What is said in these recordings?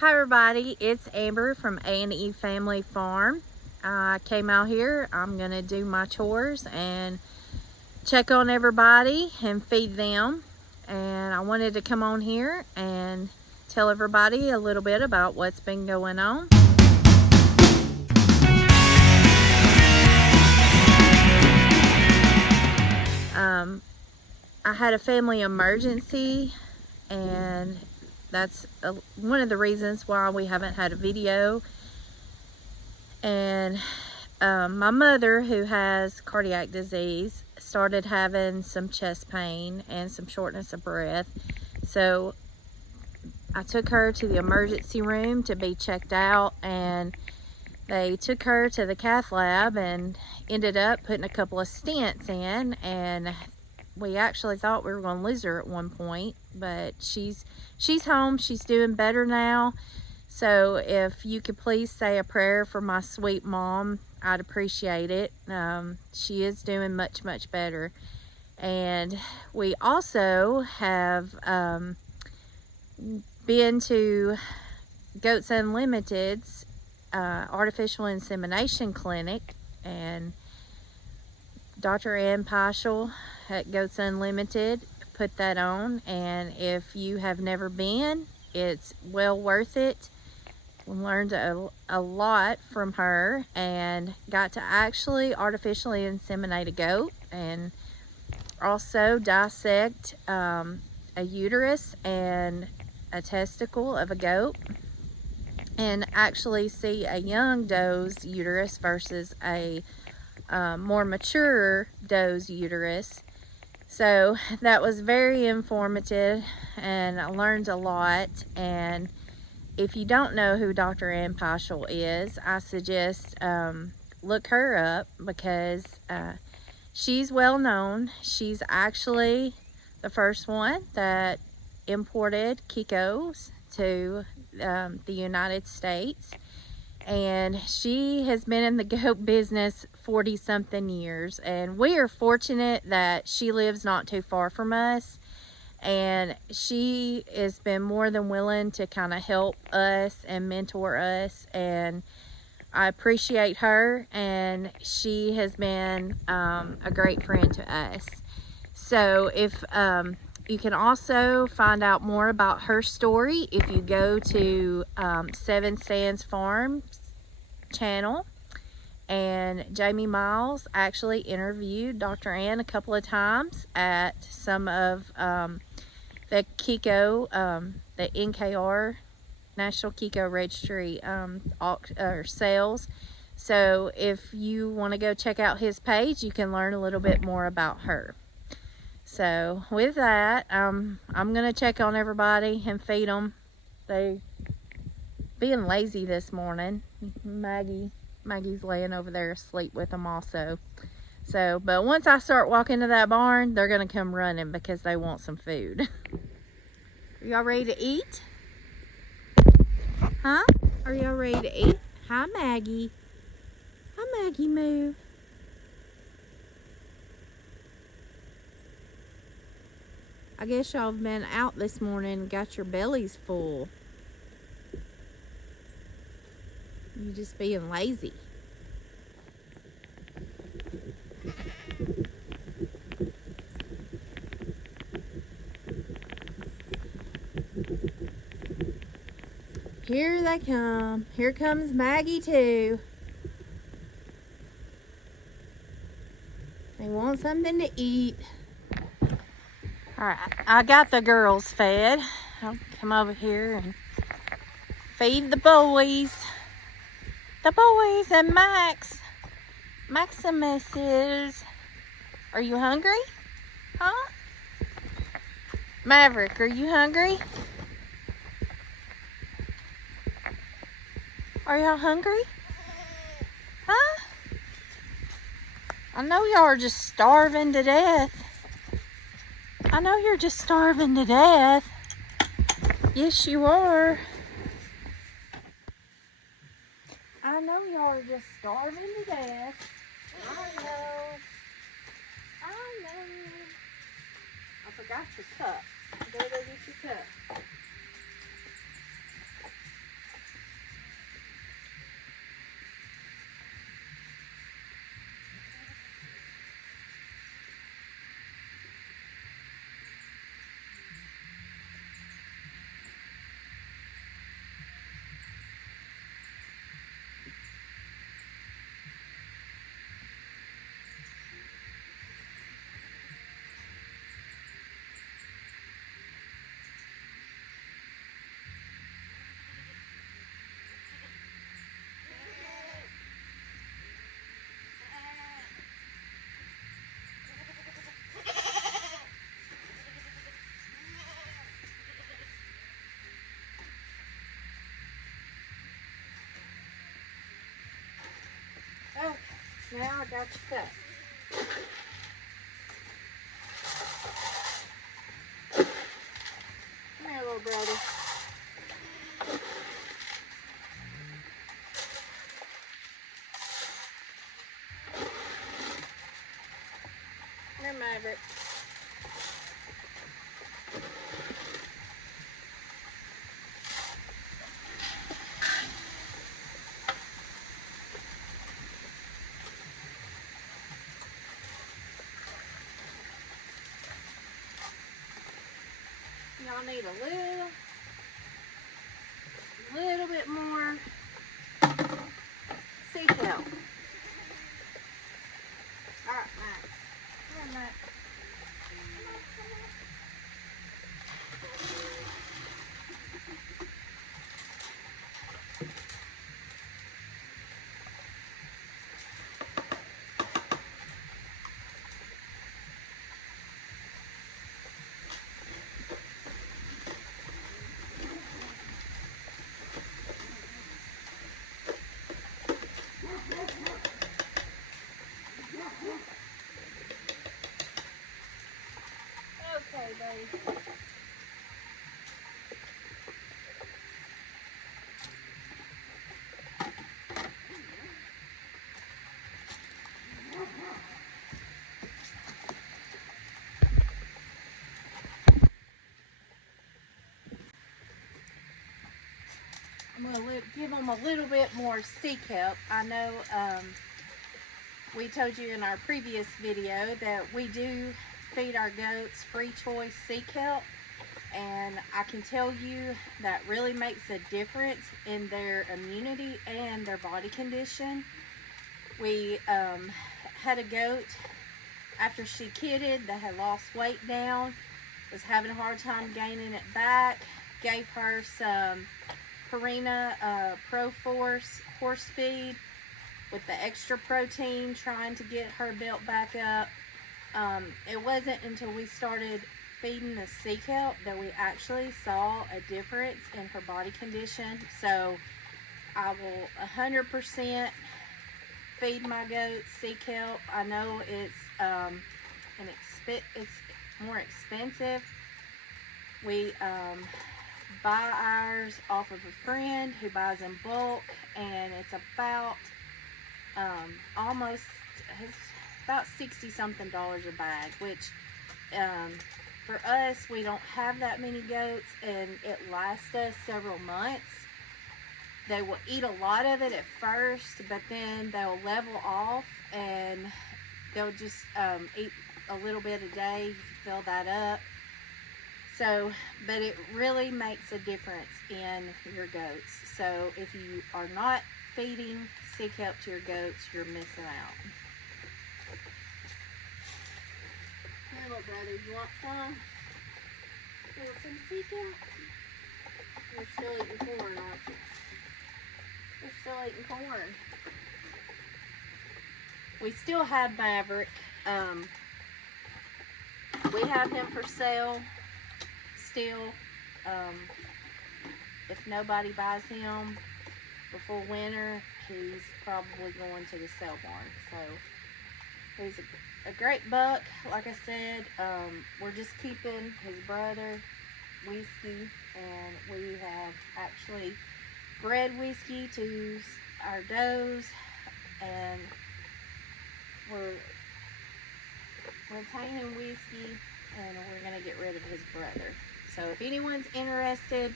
Hi everybody, it's Amber from A&E Family Farm. I came out here. I'm gonna do my chores and check on everybody and feed them. And I wanted to come on here and tell everybody a little bit about what's been going on. I had a family emergency, and that's one of the reasons why we haven't had a video. And my mother, who has cardiac disease, started having some chest pain and some shortness of breath. So I took her to the emergency room to be checked out, and they took her to the cath lab and ended up putting a couple of stents in, and we actually thought we were going to lose her at one point, but she's home. She's doing better now. So if you could please say a prayer for my sweet mom, I'd appreciate it. She is doing much better. And we also have been to Goats Unlimited's artificial insemination clinic, and Dr. Peischel at Goats Unlimited put that on, and if you have never been, it's well worth it. We learned a lot from her and got to actually artificially inseminate a goat, and also dissect a uterus and a testicle of a goat, and actually see a young doe's uterus versus a more mature doe's uterus. So that was very informative, and I learned a lot. And if you don't know who Dr. Peischel is, I suggest look her up, because she's well known. She's actually the first one that imported Kikos to the United States, and she has been in the goat business 40-something years, and we are fortunate that she lives not too far from us, and she has been more than willing to kind of help us and mentor us, and I appreciate her, and she has been a great friend to us. So if you can also find out more about her story if you go to Seven Stands Farms channel. And Jamie Miles actually interviewed Dr. Ann a couple of times at some of the Kiko, the NKR, National Kiko Registry sales. So if you want to go check out his page, you can learn a little bit more about her. So with that, I'm gonna check on everybody and feed them. They being lazy this morning. Maggie's laying over there asleep with them also. So, but once I start walking to that barn, they're gonna come running because they want some food. Are y'all ready to eat? Huh? Are y'all ready to eat? Hi, Maggie. Hi, Maggie, move. I guess y'all have been out this morning and got your bellies full. You just being lazy. Here they come. Here comes Maggie too. They want something to eat. Alright, I got the girls fed. I'll come over here and feed the boys. The boys and Maximus is. Are you hungry? Huh? Maverick, are you hungry? Are y'all hungry? Huh? I know y'all are just starving to death. I know you're just starving to death. Yes, you are. I know y'all are just starving to death. I know. I forgot your cup. Go get your cup. Now I got you cut. Come here, little brother. Come here, Maverick. Y'all need a little bit more sea kelp. All right, Max. Come on, Max. Okay, buddy. I'm going to give them a little bit more sea kelp. I know we told you in our previous video that we do feed our goats free choice sea kelp, and I can tell you that really makes a difference in their immunity and their body condition. We had a goat after she kidded that had lost weight down, was having a hard time gaining it back, gave her some Purina Pro Force horse feed with the extra protein, trying to get her built back up. It wasn't until we started feeding the sea kelp that we actually saw a difference in her body condition. So I will 100% feed my goats sea kelp. I know it's it's more expensive. We buy ours off of a friend who buys in bulk, and it's about it's about $60 something a bag, which for us, we don't have that many goats, and it lasts us several months. They will eat a lot of it at first, but then they'll level off and they'll just eat a little bit a day, fill that up. So, but it really makes a difference in your goats. So if you are not feeding sea kelp to your goats, you're missing out. Here, little brother, you want some? You want some sea kelp? You're still eating corn, aren't you? You're still eating corn. We still have Maverick. We have him for sale still. If nobody buys him before winter, he's probably going to the sale barn. So he's a great buck. Like I said, we're just keeping his brother Whiskey, and we have actually bred Whiskey to our does, and we're retaining Whiskey, and we're going to get rid of his brother. So if anyone's interested,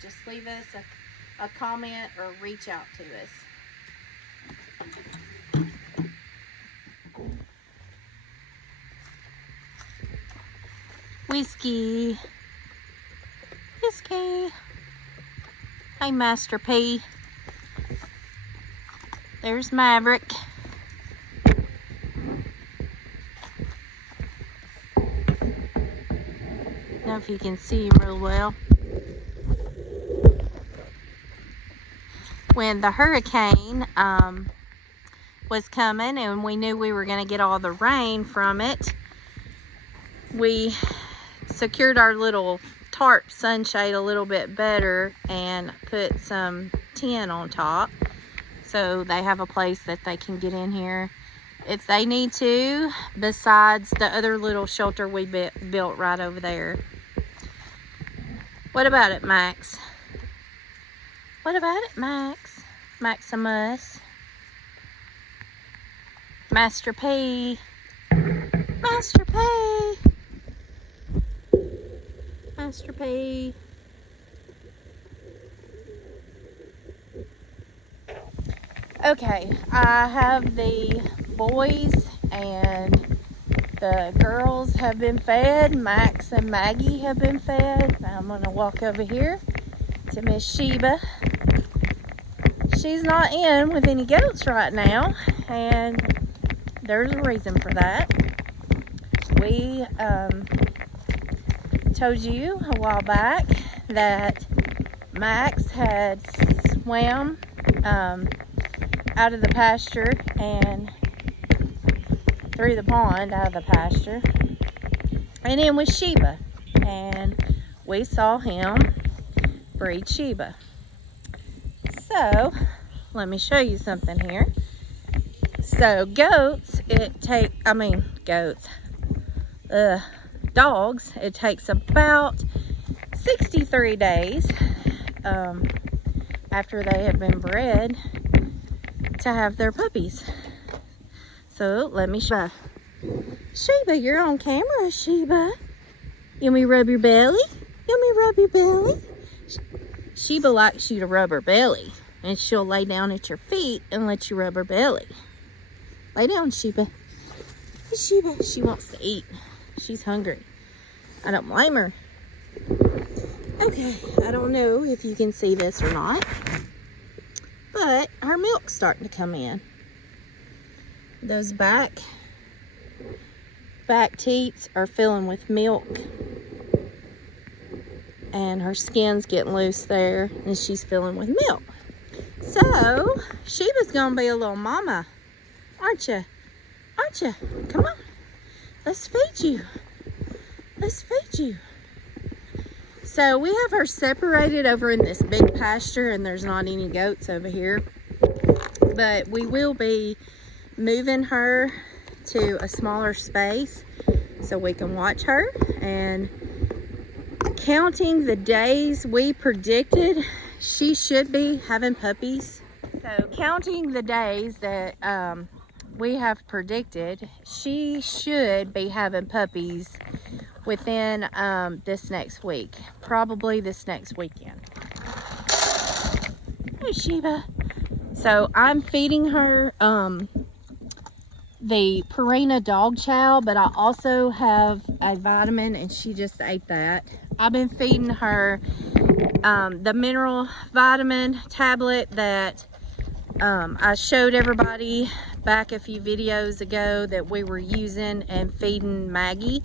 just leave us a comment or reach out to us. Whiskey. Whiskey. Hey, Master P. There's Maverick. I don't know if you can see him real well. When the hurricane was coming and we knew we were going to get all the rain from it, we secured our little tarp sunshade a little bit better and put some tin on top. so they have a place that they can get in here if they need to, besides the other little shelter we built right over there. What about it, Max? What about it, Max? Maximus. Master P. Master P. Master P. Okay, I have the boys and the girls have been fed. Max and Maggie have been fed. Now I'm gonna walk over here to Miss Sheba. She's not in with any goats right now, and there's a reason for that. We told you a while back that Max had swam out of the pasture and through the pond out of the pasture and in with Sheba, and we saw him breed Sheba. So let me show you something here. So dogs, it takes about 63 days after they have been bred to have their puppies. So let me show. Sheba, you're on camera, Sheba. You want me to rub your belly? You want me to rub your belly? Sheba likes you to rub her belly, and she'll lay down at your feet and let you rub her belly. Lay down, Sheba. Hey, Sheba, she wants to eat. She's hungry. I don't blame her. Okay, I don't know if you can see this or not, but her milk's starting to come in. Those back teats are filling with milk, and her skin's getting loose there, and she's filling with milk. So Sheba's gonna be a little mama, aren't you? Aren't you? Come on, let's feed you. Let's feed you. So we have her separated over in this big pasture, and there's not any goats over here, but we will be moving her to a smaller space so we can watch her. And counting the days we predicted she should be having puppies. So counting the days that we have predicted, she should be having puppies within this next week, probably this next weekend. Hey, Sheba. So I'm feeding her the Purina dog chow, but I also have a vitamin, and she just ate that. I've been feeding her the mineral vitamin tablet that I showed everybody back a few videos ago that we were using and feeding Maggie.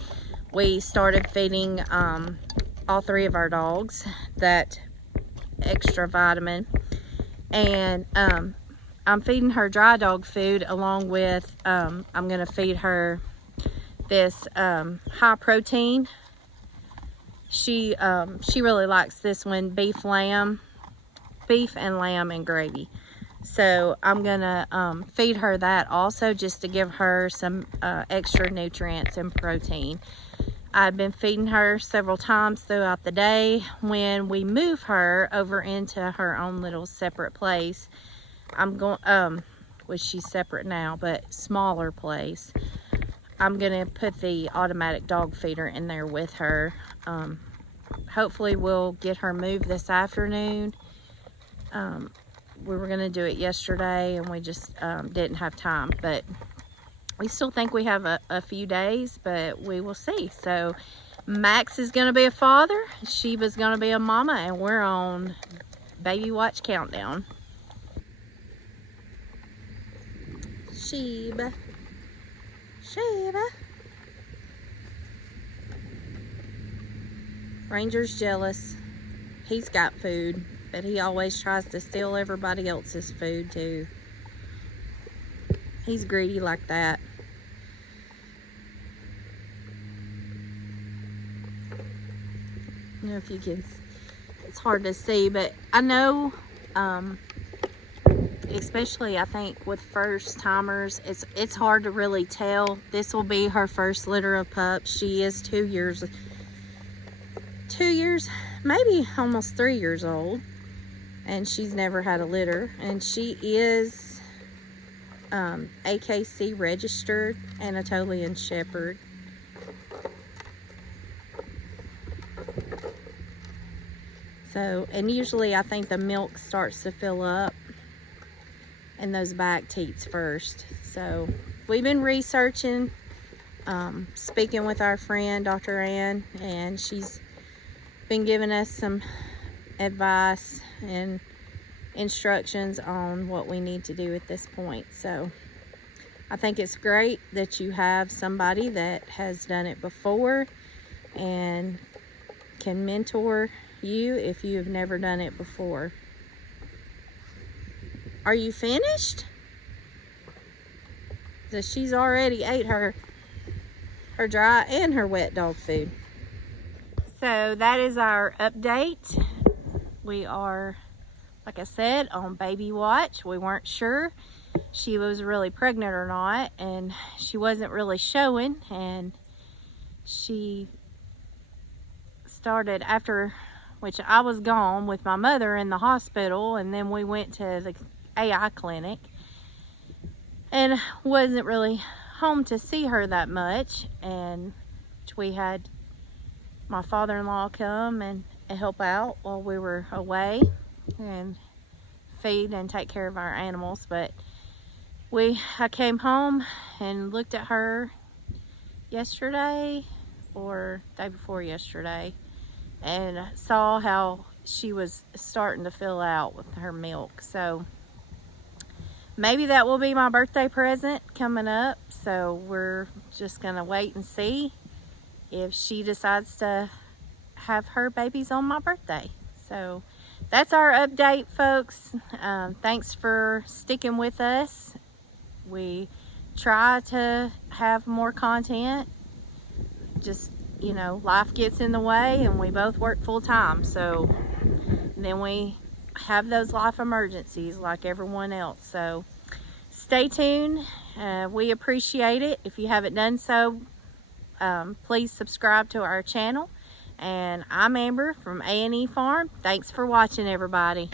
We started feeding all three of our dogs that extra vitamin, and I'm feeding her dry dog food along with I'm gonna feed her this high protein. She really likes this one, beef and lamb and gravy. So I'm gonna feed her that also, just to give her some extra nutrients and protein. I've been feeding her several times throughout the day. When we move her over into her own little separate place, I'm going, well, she's separate now, but smaller place, I'm gonna put the automatic dog feeder in there with her. Hopefully we'll get her moved this afternoon. We were gonna do it yesterday, and we just didn't have time, but we still think we have a few days, but we will see. So Max is gonna be a father, Sheba's gonna be a mama, and we're on baby watch countdown. Sheba. Ranger's jealous. He's got food, but he always tries to steal everybody else's food too. He's greedy like that. I don't know if you can, it's hard to see, but I know especially I think with first timers, it's hard to really tell. This will be her first litter of pups. She is 2 years, maybe almost 3 years old, and she's never had a litter, and she is AKC registered, Anatolian Shepherd. So, and usually I think the milk starts to fill up in those back teats first. So we've been researching, speaking with our friend Dr. Ann, and she's been giving us some advice and instructions on what we need to do at this point. So I think it's great that you have somebody that has done it before and can mentor you if you have never done it before. Are you finished? So she's already ate her dry and her wet dog food. So that is our update. We are, like I said, on baby watch. We weren't sure she was really pregnant or not, and she wasn't really showing, and she started after, which I was gone with my mother in the hospital, and then we went to the AI clinic and wasn't really home to see her that much, and we had my father-in-law come and help out while we were away and feed and take care of our animals. But I came home and looked at her yesterday or day before yesterday and saw how she was starting to fill out with her milk. So maybe that will be my birthday present coming up. So we're just gonna wait and see if she decides to have her babies on my birthday. So that's our update, folks. Thanks for sticking with us. We try to have more content. Just, you know, life gets in the way, and we both work full time. So then we have those life emergencies like everyone else. So stay tuned. We appreciate it. If you haven't done so, please subscribe to our channel. And I'm Amber from A&E Farm. Thanks for watching, everybody.